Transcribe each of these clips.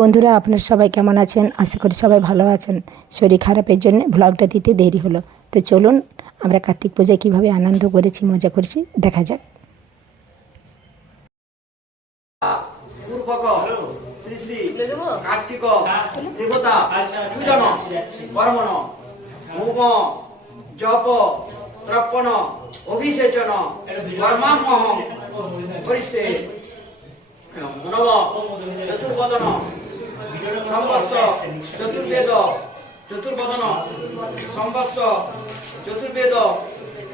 বন্ধুরা, আপনারা সবাই কেমন আছেন? আশা করি সবাই ভালো আছেন। শরীর খারাপের জন্য ব্লগটা দিতে দেরি হলো। তো চলুন আমরা কার্তিক পূজায় কীভাবে আনন্দ করেছি, মজা করেছি দেখা যাক। শ্রী শ্রী কার্তিক দেবতা পূজন কর্মণ হোম জপ তর্পণ অভিষেচন কর্মামহং করিষ্যে নব চতুর্বদন সম্বস্ত চতুর্বেদ চতুর্বদন সম্বস্ত চতুর্বেদ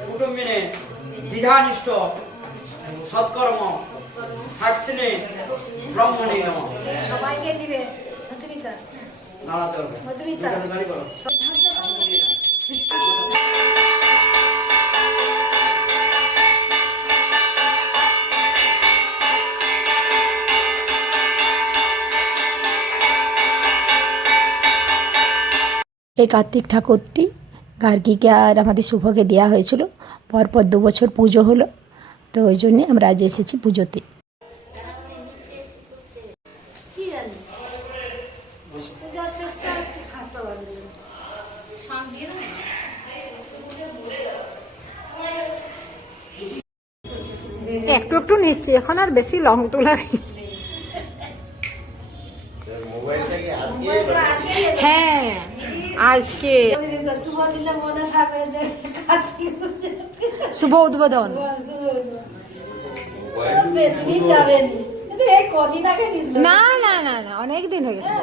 কুটুম্বিনে দ্বিধানিষ্ঠ সৎকর্ম সাক্ষিণে ব্রহ্মণে নমঃ। সবাইকে দিবে মধুমিতা নারাতে হবে মধুমিতা দাঁড়ি করো। এই কার্তিক ঠাকুরটি গার্গীকে আর আমাদের শুভকে দেওয়া হয়েছিল। পরপর 2 বছর পুজো হলো, তো ওই জন্যে আমরা আজ এসেছি পুজোতে। একটু একটু নিচ্ছি, এখন আর বেশি লং তোলা নেই। হ্যাঁ আজকে শুভ উদ্বোধন। না না না না, অনেক দিন হয়ে গেছে।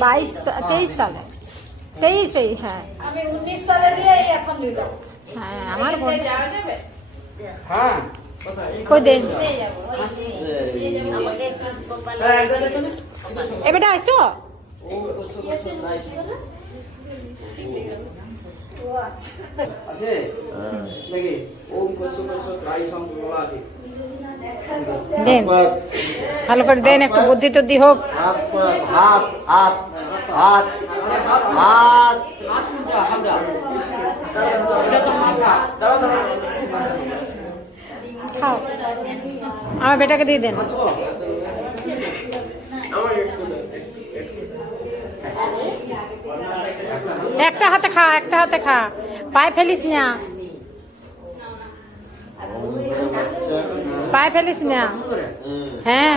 23 সালে 23 হ্যাঁ। আমি 19 সালে দিয়ে এখন দিলাম। হ্যাঁ আমার হ্যাঁ কই দেন এবারে আসো। আছে দেখি ওম কসু কসু ট্রাই সম বলাকে দেন, ভালো করে দেন, একটু বুদ্ধি টুদ্ধি হোক। হাত হাত হাত হাত হাত উল্টা হামদা এটা তো মাথা দাঁড়া খাও, আমার বেটাকে দিয়ে দেন। একটা হাতে খা, একটা হাতে খা, পায়ে ফেলিস না, পায়ে ফেলিস না। হ্যাঁ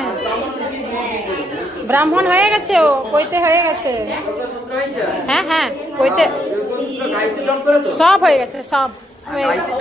ব্রাহ্মণ হয়ে গেছে, ও কইতে হয়ে গেছে। হ্যাঁ হ্যাঁ কইতে সব হয়ে গেছে, সব হয়ে গেছে।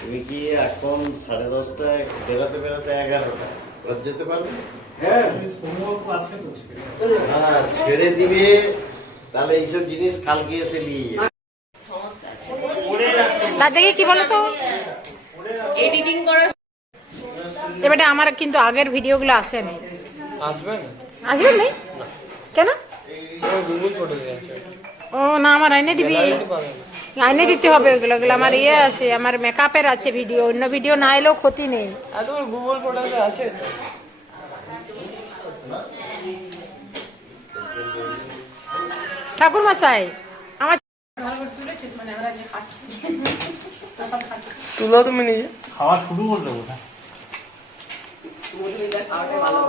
তুমি কি এখন 10:30টায় বেরোতে বেরোতে 11টা যেতে পারবে? হ্যাঁ ছেড়ে দিবে, তাহলে এইসব জিনিস কালকে এসে নিয়ে যাবে। দেখি কি বলো তো, এডিটিং করে এবারে আমার কিন্তু আগের ভিডিওগুলো আসেনি। আসবে না কেন? ও না, আমার আইনে দিবি, আইনে দিতে হবে ওগুলো। ওগুলো আমার ইয়ে আছে, আমার মেকআপের আছে ভিডিও, অন্য ভিডিও না এলেও ক্ষতি নেই। গুগল পোর্টালে আছে। ঠাকুর মশাই আমার তুলো তুমি নিজে খাওয়া শুরু করলে কোথায়?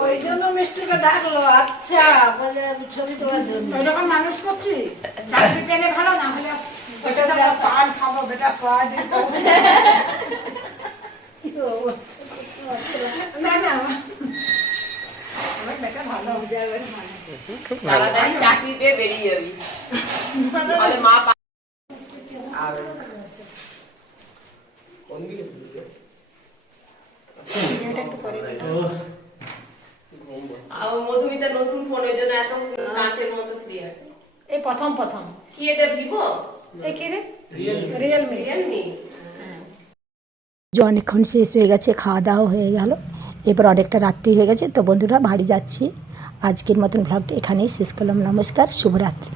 ওই জন্য মিষ্টিকে ডাকলো। আচ্ছা ছবি তোলার জন্য এরকম মানুষ করছি, চাকরি পেলে ভালো, না হলে পান খাবো বেটা, পান না না আমার বেটা ভালো তাড়াতাড়ি চাকরি পেয়ে বেরিয়ে যাবি। মা আর কোন দিকে আর মধুমিতা নতুন ফোন, ওই জন্য এত কাঁচের মতো ক্লিয়ার। এই প্রথম প্রথম কি এটা ভিভো? এই কি রে রিয়েলমি রিয়েলমি? যে অনেকক্ষণ শেষ হয়ে গেছে, খাওয়া দাওয়া হয়ে গেল, এবার অনেকটা রাত্রি হয়ে গেছে। তো বন্ধুরা বাড়ি যাচ্ছি। আজকের মতন ভ্লগটা এখানেই শেষ করলাম। নমস্কার, শুভরাত্রি।